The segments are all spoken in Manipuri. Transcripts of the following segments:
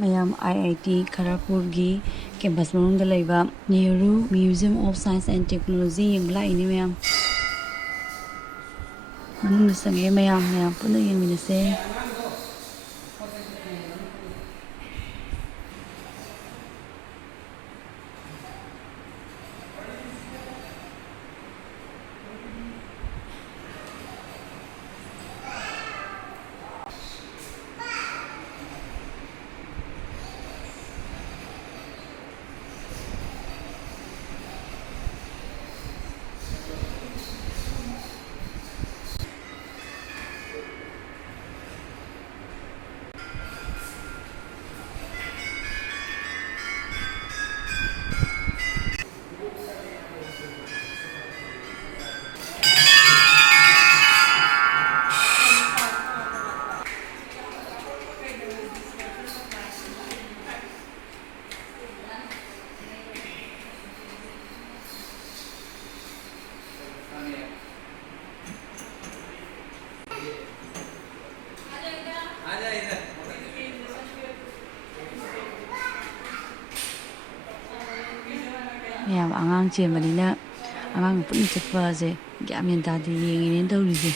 ꯃꯌꯥꯝ IIT ꯈꯔꯒꯄꯨꯔꯒꯤ ꯀꯦꯝꯄꯁ ꯃꯅꯨꯡꯗ ꯂꯩꯕ Nehru Museum of Science and Technology ꯌꯦꯡꯕ ꯂꯥꯛꯏꯅꯦ ꯃꯌꯥꯝ ꯃꯅꯨꯡꯗ ꯆꯪꯉꯦ ꯃꯌꯥꯝ ꯄꯨꯟꯅ ꯌꯦꯡꯃꯤꯟꯅꯁꯦ ꯃꯌꯥꯝ ꯑꯉꯥꯡ ꯆꯦꯟꯕꯅꯤꯅ ꯑꯉꯥꯡ ꯄꯨꯟꯅ ꯆꯠꯄꯁꯦ ꯒ꯭ꯌꯥꯟ ꯃꯦꯟ ꯇꯥꯗꯦ ꯌꯦꯡꯉꯤꯅꯦꯅ ꯇꯧꯔꯤꯁꯦ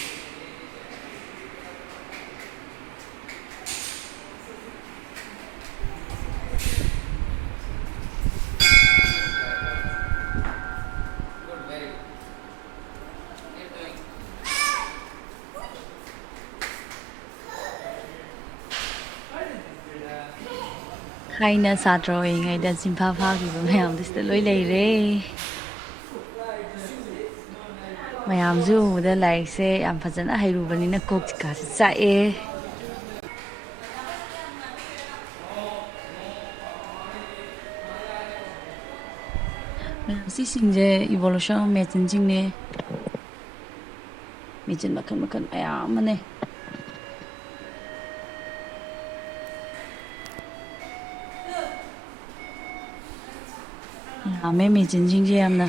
ꯊꯥꯏꯅ ꯁꯥꯇ꯭ꯔ ꯑꯣꯏꯔꯤꯉꯩꯗ ꯆꯤꯟꯐꯥ ꯐꯥꯈꯤꯕ ꯃꯌꯥꯝꯗꯨ ꯁꯤꯗ ꯂꯣꯏ ꯂꯩꯔꯦ ꯃꯌꯥꯝꯁꯨ ꯎꯕꯗ ꯂꯥꯏꯔꯤꯛꯁꯦ ꯌꯥꯝ ꯐꯖꯅ ꯍꯩꯔꯨꯕꯅꯤꯅ ꯀꯣꯛꯁꯤꯀꯥꯁꯦ ꯆꯥꯛꯑꯦ ꯁꯤꯁꯤꯡꯁꯦ ꯏꯚꯣꯂꯨꯁꯟ ꯑꯣꯐ ꯃꯦꯆꯤꯟꯁꯤꯡꯅꯦ ꯃꯦꯆꯤꯟ ꯃꯈꯜ ꯃꯈꯜ ꯃꯌꯥꯝ ꯑꯃꯅꯦ ꯌꯥꯝꯃꯦ ꯃꯦꯆꯤꯟꯁꯤꯡꯁꯦ ꯌꯥꯝꯅ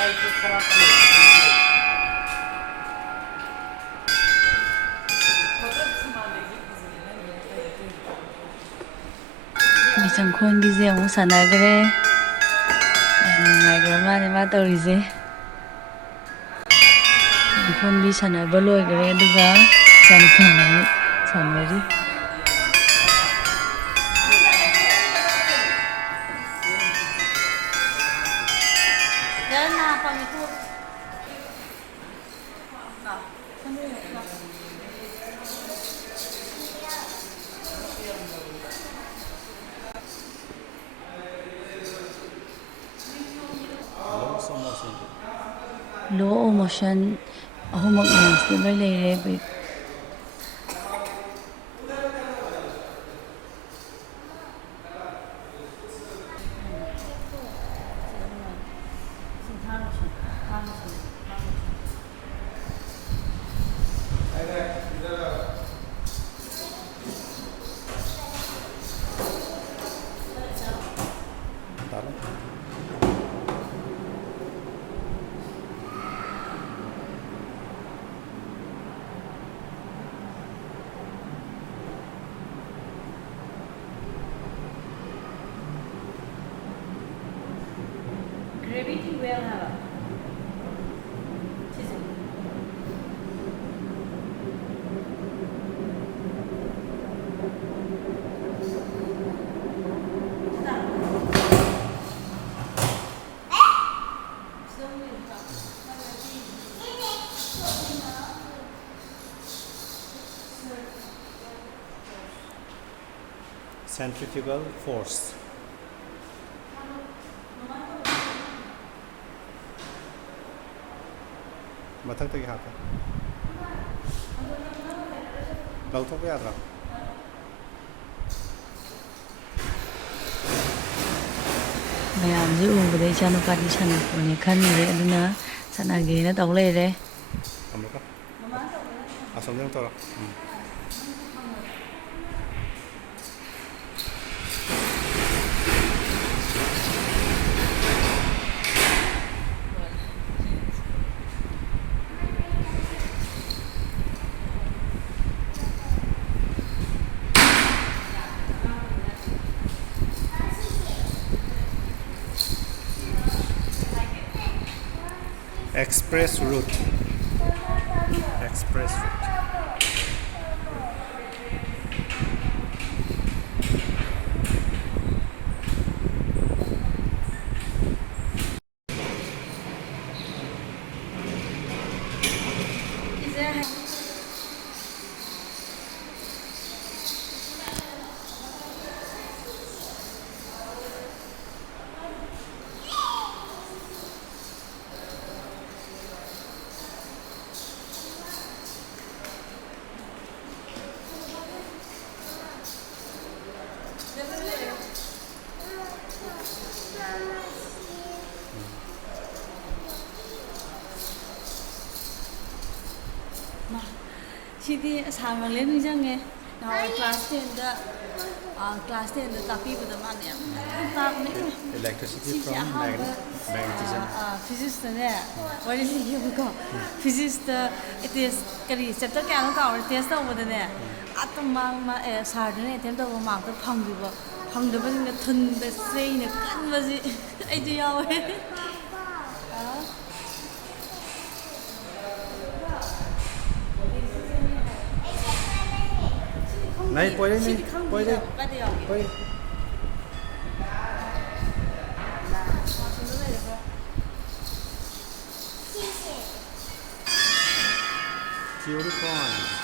IIT Kharagpur. ꯃꯤꯆꯪꯈꯣꯟꯒꯤꯁꯦ ꯑꯃꯨꯛ ꯁꯥꯟꯅꯈ꯭ꯔꯦ ꯌꯥꯝ ꯅꯨꯡꯉꯥꯏꯈ꯭ꯔ ꯃꯥꯅꯦ ꯃꯥ ꯇꯧꯔꯤꯁꯦ ꯃꯤꯆꯪꯈꯣꯟꯕꯤ ꯁꯥꯟꯅꯕ ꯂꯣꯏꯈ꯭ꯔꯦ ꯑꯗꯨꯒ ꯏꯆꯥꯅꯨꯄꯥ ꯑꯃꯨꯛ ꯁꯥꯟꯅꯔꯤ ꯂꯣ ꯑꯣꯐ ꯃꯣꯁꯟ ꯑꯍꯨꯝꯃꯛ ꯃꯌꯥꯝꯁꯤꯗ ꯂꯣꯏ ꯂꯩꯔꯦ Gravity well hả? Centrifugal force. ꯃꯊꯛꯇꯒꯤ ꯍꯥꯞꯄꯦ ꯂꯧꯊꯣꯛꯄ ꯌꯥꯗ꯭ꯔꯣ ꯃꯌꯥꯝꯁꯦ ꯎꯕꯗ ꯏꯆꯥꯅꯨꯄꯥꯗꯤ ꯁꯥꯟꯅꯄꯣꯠꯅꯦ ꯈꯟꯈ꯭ꯔꯦ ꯑꯗꯨꯅ ꯁꯥꯟꯅꯒꯦꯅ ꯇꯧ ꯂꯩꯔꯦ ꯑꯃꯨꯛꯀ ꯑꯁꯣꯝꯗ ꯑꯃꯨꯛ ꯇꯧꯔꯣ express route express route Is there 시디 사망래 누장에 나 클래스 10다 클래스 10다 따피보다 많이 따네 electricity from magnetism physics네 what is it because physics it is kari chapter kya ka or test tawbadane atamang sarne attempt tawba mark phangbiba phangdabasing thunba strain kanbasi aidu yawe नहीं पहिले नहीं पहिले पहिले theory point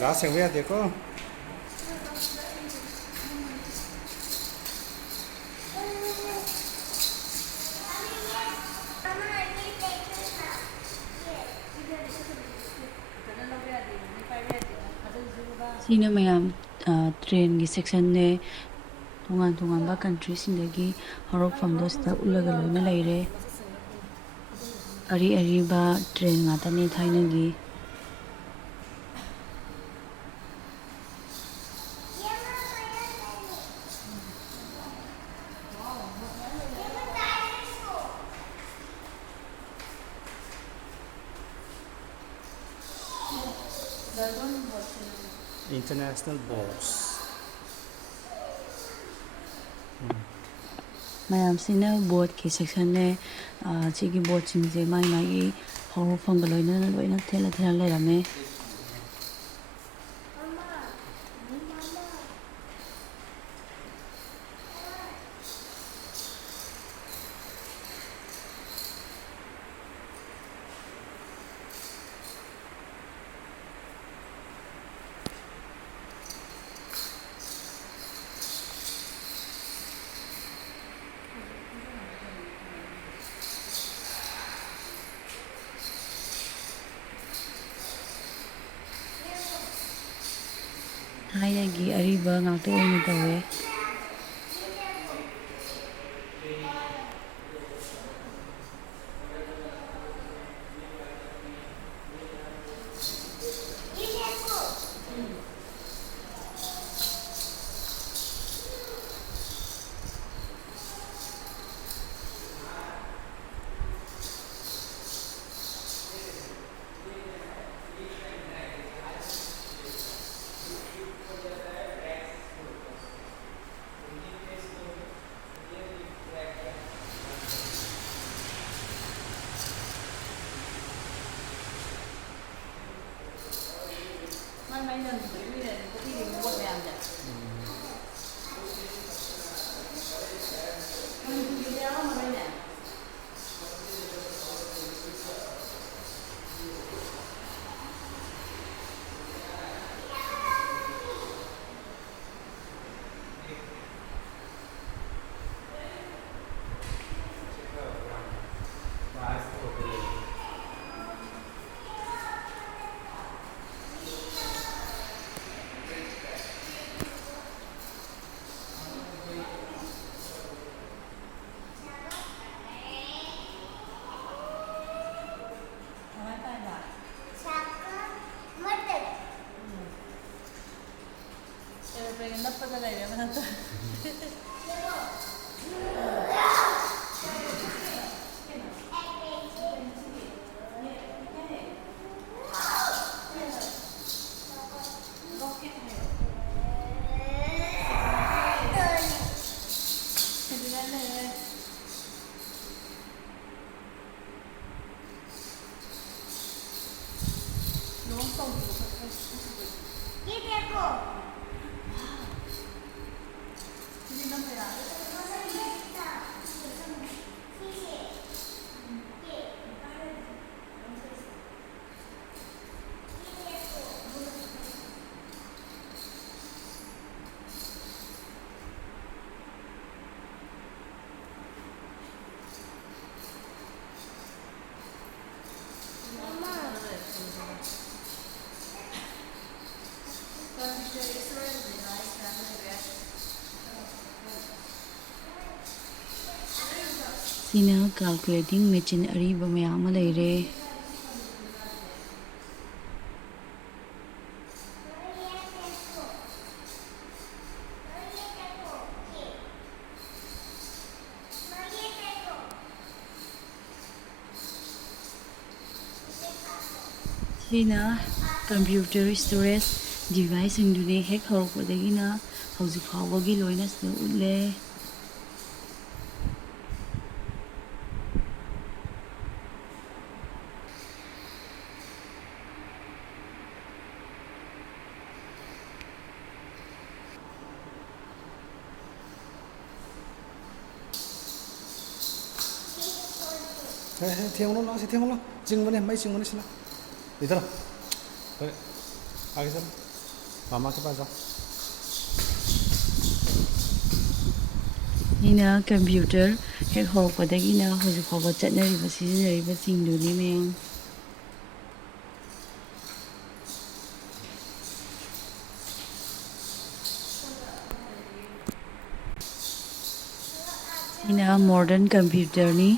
ग्लास है भैया देखो ꯁꯤꯅ ꯃꯌꯥꯝ ꯇ꯭ꯔꯦꯟꯒꯤ ꯁꯦꯛꯁꯟꯅꯦ ꯇꯣꯉꯥꯟ ꯇꯣꯉꯥꯟꯕ ꯀꯟꯇ꯭ꯔꯤꯁꯤꯡꯗꯒꯤ ꯍꯧꯔꯛꯐꯝꯗꯣ ꯁꯤꯗ ꯎꯠꯂꯒ ꯂꯣꯏꯅ ꯂꯩꯔꯦ ꯑꯔꯤ ꯑꯔꯤꯕ ꯇ꯭ꯔꯦꯟ ꯉꯥꯛꯇꯅꯦ ꯊꯥꯏꯅꯒꯤ international boats ꯃꯌꯥꯝꯁꯤꯅ ꯕꯣꯠꯀꯤ ꯁꯦꯛꯁꯟꯅꯦ ꯁꯤꯒꯤ ꯕꯣꯠꯁꯤꯡꯁꯦ ꯃꯥꯒꯤ ꯃꯥꯒꯤ ꯍꯧꯔꯛꯐꯝꯒ ꯂꯣꯏꯅꯅ ꯂꯣꯏꯅ ꯊꯦꯠꯂ ꯊꯦꯠꯂ ꯂꯩꯔꯝꯃꯦ ꯊꯥꯏꯅꯒꯤ ꯑꯔꯤꯕ ꯉꯥꯛꯇ ꯑꯣꯏꯅ ꯇꯧꯋꯦ Sina calculating machine ariba mayam ama leire. Sina computer storage device indune hek horokpadagina hauzik fawagi loina sida utle. Thiêng nó sẽ thiêng nó chừng vấn đề mấy chừng vấn đề xin đi thôi rồi आगे चल मामा के पास जाओ Nina computer hek horokpadagina hauzik fawa chatnariba sizinariba singduni meng. Sina modern computer ni.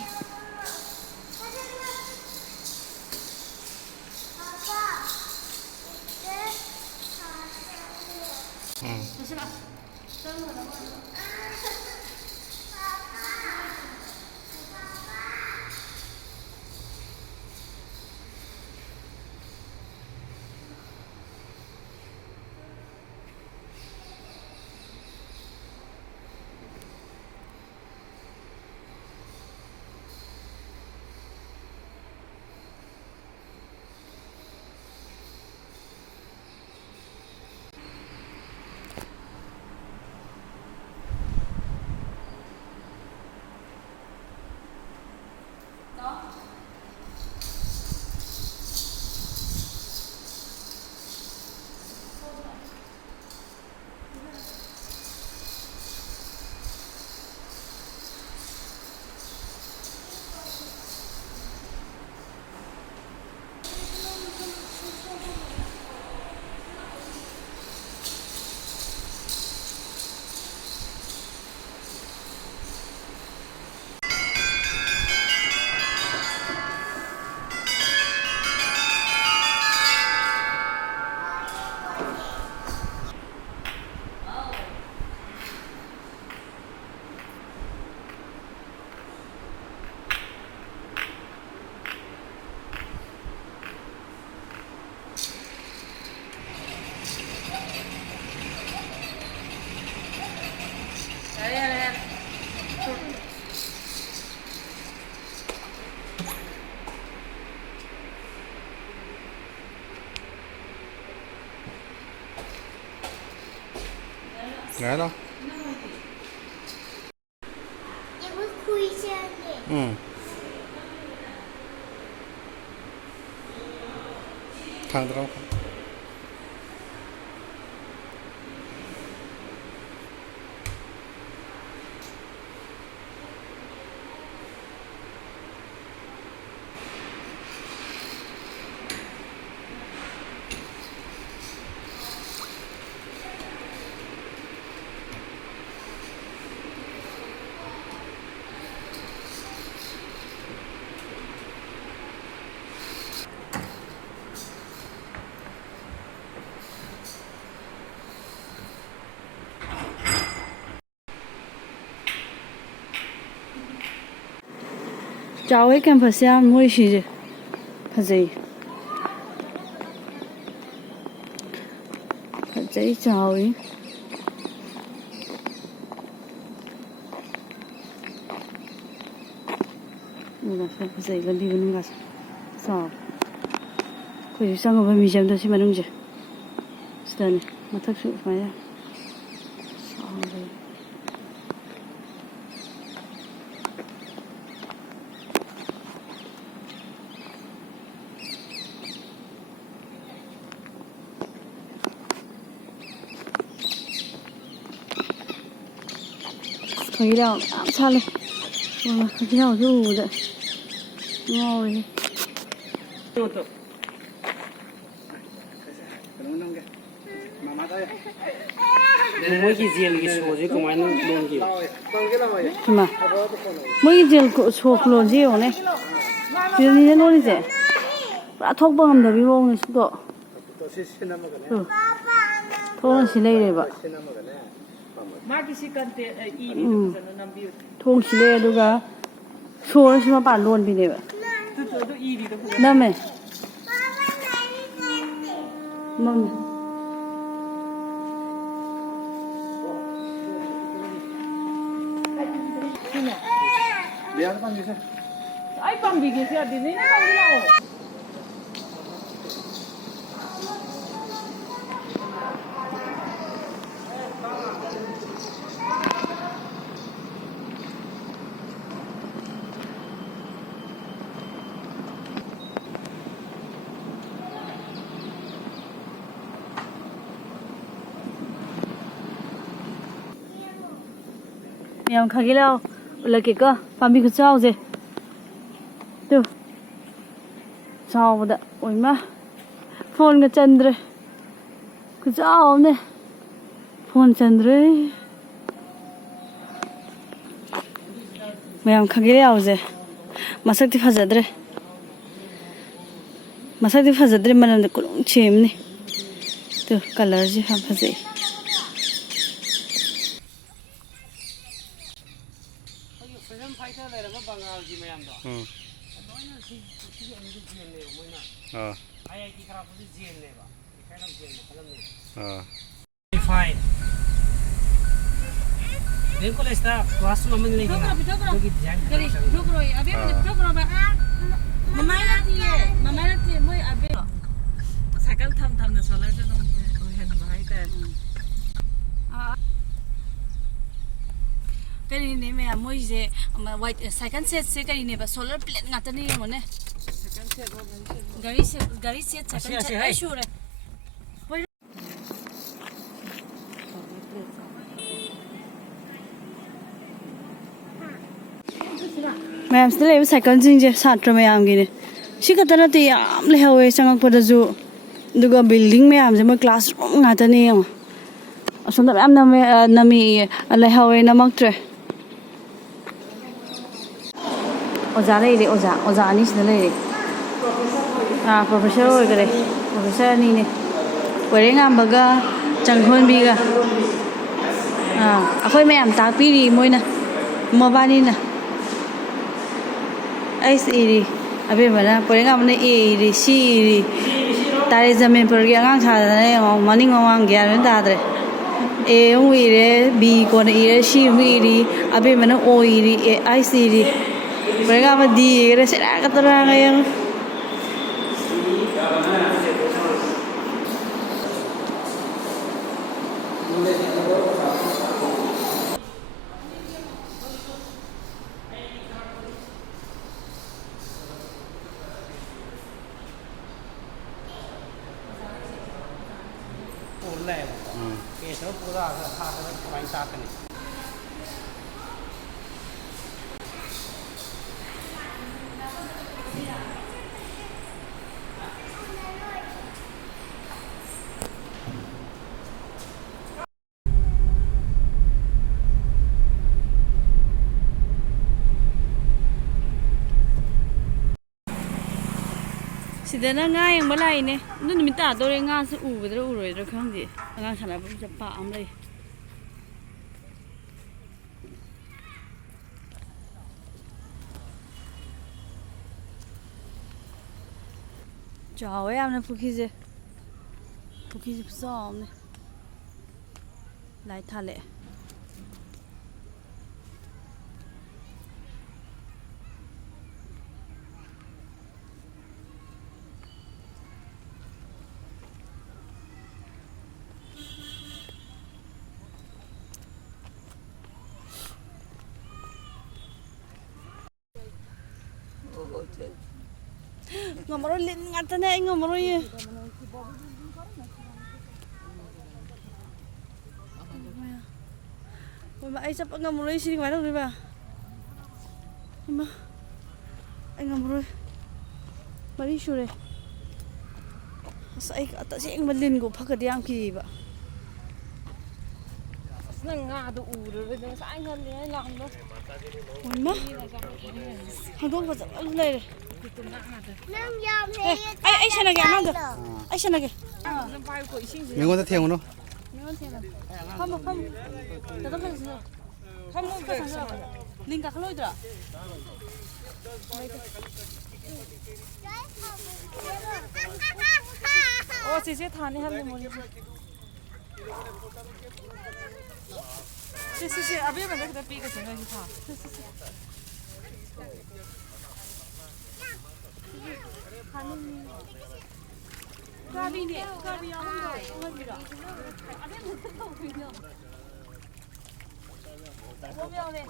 Gái đâu? Ừ. Thằng đâu? Chào ấy campus ya mỗi gì phải gì chào ấy là phải gì lần đi bên ngoài sao 거기 sang 거 미점 다시 만든 지 스타네 마탁 수 봐야 거기랑 살래 와 거기랑 좋은데 ngồi mỗi cái riêng cái số chứ không ai nó luôn kiểu mà mỗi cái riêng của số luôn gì rồi này chuyện gì nó đi thế đã thóc bằng được bị bông này số thôi xin lấy đấy bạn thong xin lấy được cả số nó xin mà bạn luôn bị đấy bạn năm này mầm Biar pan bisa. ai bằng bị cái gì thì nó bằng cái nào em khá cái nào là cái cơ phạm vi của cháu gì từ cháu vào đó ôi má phone cái chân rồi cái cháu này phone chân rồi em khá cái nào gì mà sao thì phát ra đấy mà sao thì phát ra đấy mà làm được cũng chìm này từ color gì không phát gì IIT Kharagpur jail neba kind of jail fine then college ta classroom में नहीं गया क्योंकि ध्यान करी रुक रो अबे रुक रो बा मम्मा ना थी मोय अबे साइकिल थम न सोला जो तुम हेन भाई ते करी ने मैं मोय से वाइट साइकिल सेट से करी ने बा solar plate ngata ni mo ne गाड़ी से साइकिल सेट आई शुर है मैम से ले साइकिल जिंजे छात्र मैम गिने सिकत नते याम लेहवे चंगकपदजु दुगा बिल्डिंग मैम जे म क्लासरूम ngata ni असोंदा मैम नमी लेहवे नमक्त्रे ओजा लेरे ओजा अनि सिदा लेरे प्रोफेसर ओइगरे प्रोफेसर अनि ने वरेंगामबगा चंगखोनबीगा अखोय मैम ताकपीरी मोइना मोबानीना ऐस इरी अबे बना पोरेंगा हमने ए इरी सी इरी तारे जमीन पर के आंग छा दने मॉर्निंग वांग गया न दादरे ए उंग इरे बी कोन इरे सी उंग इरी अबे मने ओ इरी ए ऐस इरी पोरेंगा म दी इरे सेरा कतरा गयं ꯊꯥꯗ ꯀꯃꯥꯏꯅ ꯇꯥꯛꯀꯅꯤ ꯁꯤꯗꯅ ꯉꯥ ꯌꯦꯡꯕ ꯂꯥꯛꯏꯅꯦ ꯑꯗꯨ ꯅꯨꯃꯤꯠ ꯇꯥꯗꯧꯔꯦ ꯉꯥꯁꯨ ꯎꯒꯗ꯭ꯔꯥ ꯎꯔꯣꯏꯗ꯭ꯔꯥ ꯈꯪꯗꯦ ꯑꯉꯥꯡ ꯁꯥꯟꯅꯐꯝ ꯆꯠꯄ ꯑꯃ ꯂꯩ ꯆꯥꯎꯋꯦ ꯌꯥꯝꯅ ꯄꯨꯈ꯭ꯔꯤꯁꯦ ꯈꯨꯆꯥꯎ ꯑꯃꯅꯦ light ꯊꯥꯜꯂꯛꯑꯦ ngomong lin ngatane ngomong ye mà ai sắp ngâm rồi xin ngoài đâu đi bà mà anh ngâm rồi mà đi xuống đây sao tại sao anh mà lên của phát cái điang kỳ vậy Nang nga do uro rồi sa anh hơn đấy lòng đó. mà hàng đông vào ăn này ai xem này cái được ai xem này cái mình có thể theo nó không tao không xem không xem linh cả khơi rồi Ô chị sẽ thàn đi ham đi muốn. Chị à biết mà nó cái cái chuyện này thì thà. Qua đi đi ông rồi, ông gì đó. À biết mình không đâu gì nữa. Không biết đây.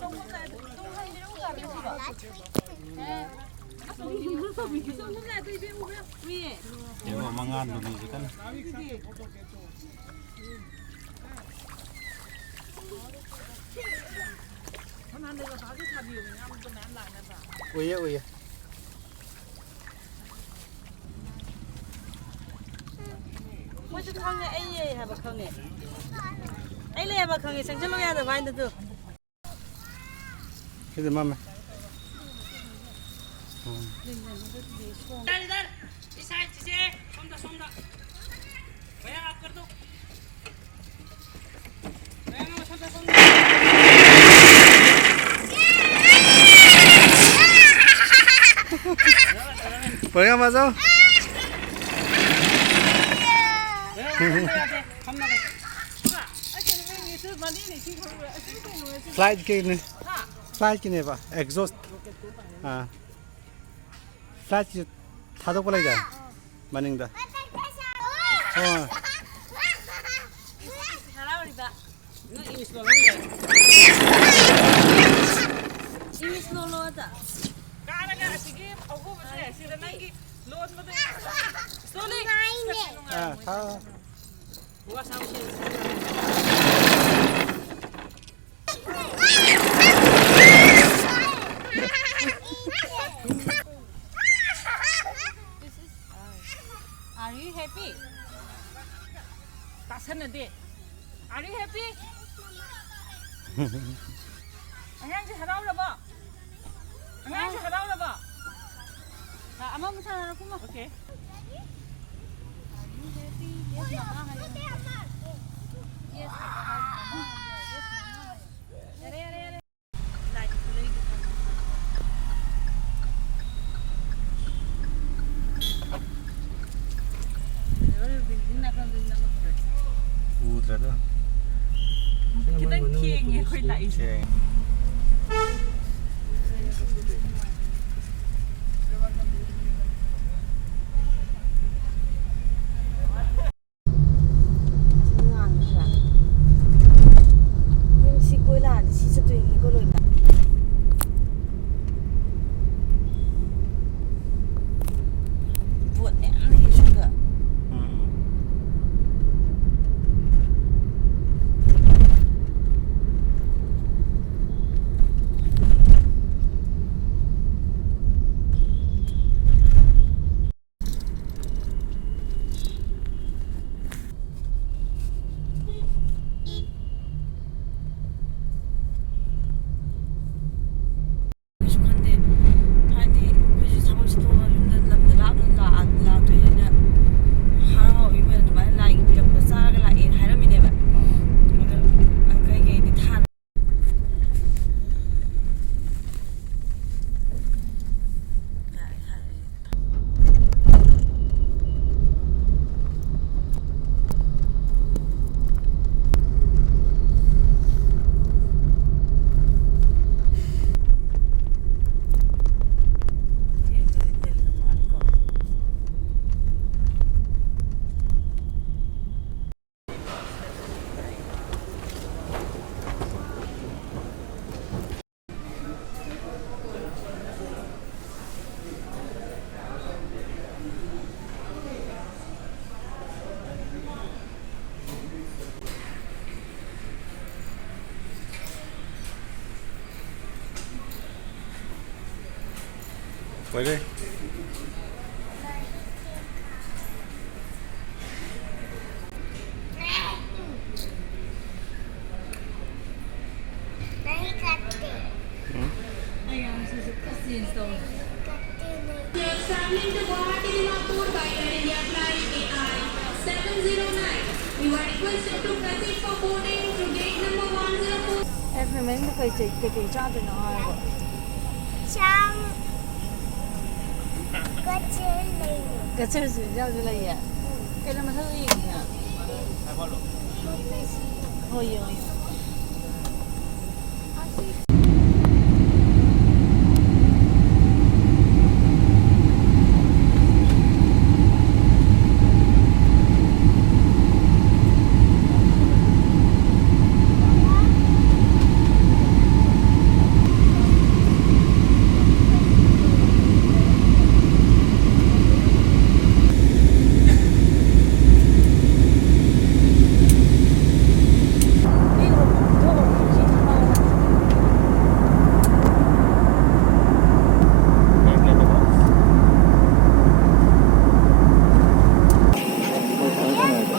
Trong hôm nay trong hay nó cả biết gì đó. Nếu mà mang ăn được gì kan? Ui ui. Mới chứ không này ai hay bà không này. Ai lấy bà không này sang chân nó ra được vài nữa. Cái gì mama? इधर इस साइड से सोमदा भैया आप कर दो भैया सोमदा Pega mais ao. Flight cái này. Flight cái này ba exhaust. À. Flight cái tháo đâu có lấy ra. Maning da. Oh. Ini solo ada. Karena sige aku betul sih dan lagi luas betul. Slowly. À, tháo. हुआ sound Are you happy? Tak sana deh. Are you happy? Anh chị harau là bao? Anh chị harau là bao? Ama mutana kuma. Okay. Udah dah. Kita kieng khơi lại. Bye bye. Traveling to Guwahati Dimapur by Air India flight AI 709. You are requested to proceed for boarding through gate number 104. Em phải mấy cái cái cha tụi nó ai vậy? Trong có chơi này Cái chơi gì ra cái này à? Cái nó mà hơi gì nhỉ? Thôi rồi.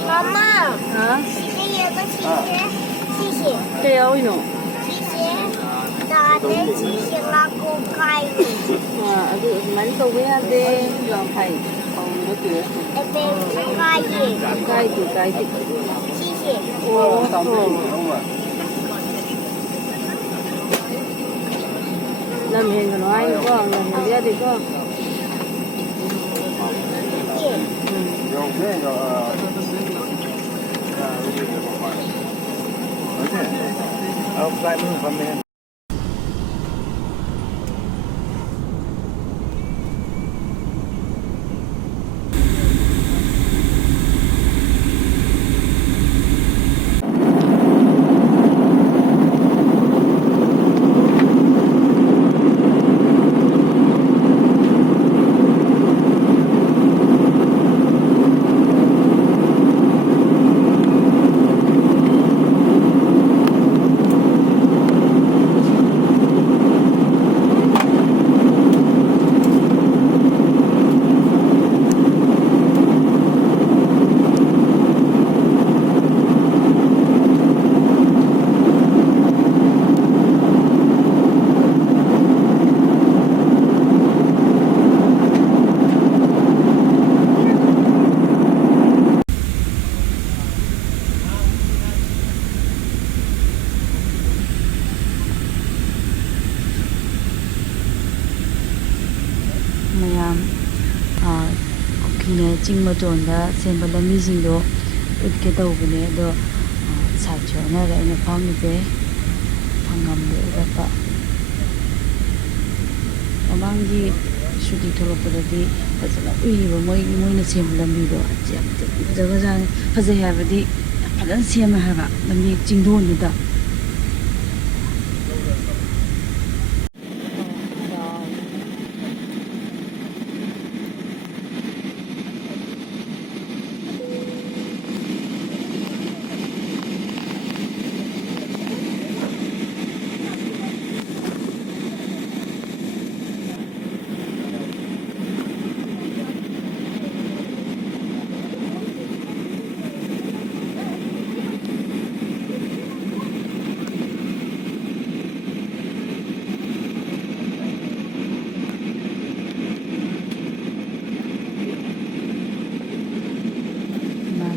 Mama, Hả? 这边有个谢谢， Cái áo nhỉ? 谢谢，大的谢谢拉锅盖， À, cái mảnh tô với anh đi làm thầy. Còn cái chuyện 这边是盖耶， cái gì? 谢谢， Ồ, làm hiện của nó ai có, làm hiện ra thì có. 耶， ꯃꯌꯥꯝ ꯀꯨꯀꯤꯅ ꯆꯤꯡ ꯃꯇꯣꯟꯗ ꯁꯦꯝꯕ ꯂꯝꯕꯤꯁꯤꯡꯗꯣ ꯎꯠꯀꯦ ꯇꯧꯕꯅꯦ ꯑꯗꯣ ꯁꯥꯏꯠꯁꯨ ꯑꯣꯟꯅꯔꯦ ꯑꯩꯅ ꯐꯝꯃꯤꯁꯦ ꯐꯪꯉꯝꯗꯦ ꯎꯠꯂꯛꯄ ꯃꯃꯥꯡꯒꯤ ꯁꯨꯇꯤ ꯊꯣꯛꯂꯛꯄꯗꯗꯤ ꯐꯖꯅ ꯎꯏꯕ ꯃꯣꯏꯅ ꯁꯦꯝꯕ ꯂꯝꯕꯤꯗꯣ ꯌꯥꯝ ꯐꯖꯈ꯭ꯔꯖꯥꯠꯅꯤ ꯐꯖꯩ ꯍꯥꯏꯕꯗꯤ ꯌꯥꯝ ꯐꯖꯅ ꯁꯦꯝꯃꯦ ꯍꯥꯏꯕ ꯂꯝꯕꯤ ꯆꯤꯡꯗꯣꯟꯗꯨꯗ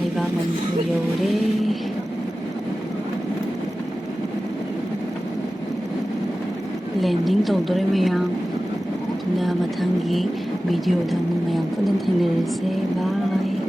Leibak Manipur yꯧꯔꯦ ꯂꯦꯟꯗꯤꯡ ꯇꯧꯗꯣꯔꯦ ꯃꯌꯥꯝ ꯑꯗꯨꯅ ꯃꯊꯪꯒꯤ ꯚꯤꯗꯤꯑꯣꯗ ꯑꯃꯨꯛ ꯃꯌꯥꯝ ꯄꯨꯟꯅ ꯊꯦꯡꯅꯔꯁꯦ ꯕꯥꯏ